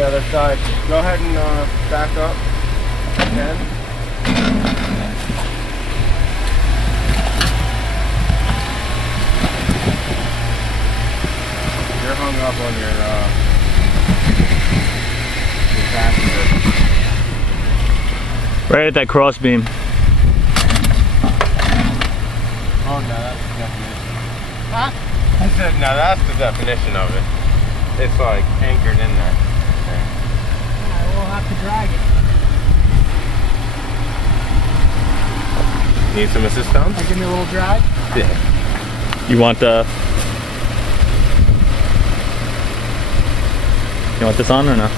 the other side. Go ahead and back up. Again. You're hung up on your passenger. Right at that cross beam. Oh no, that's the definition. Huh? I said no, that's the definition of it. It's like anchored in there. Okay. Yeah, we'll have to drag it. Need some assistance? Give me a little drag. Yeah. You want this on or no?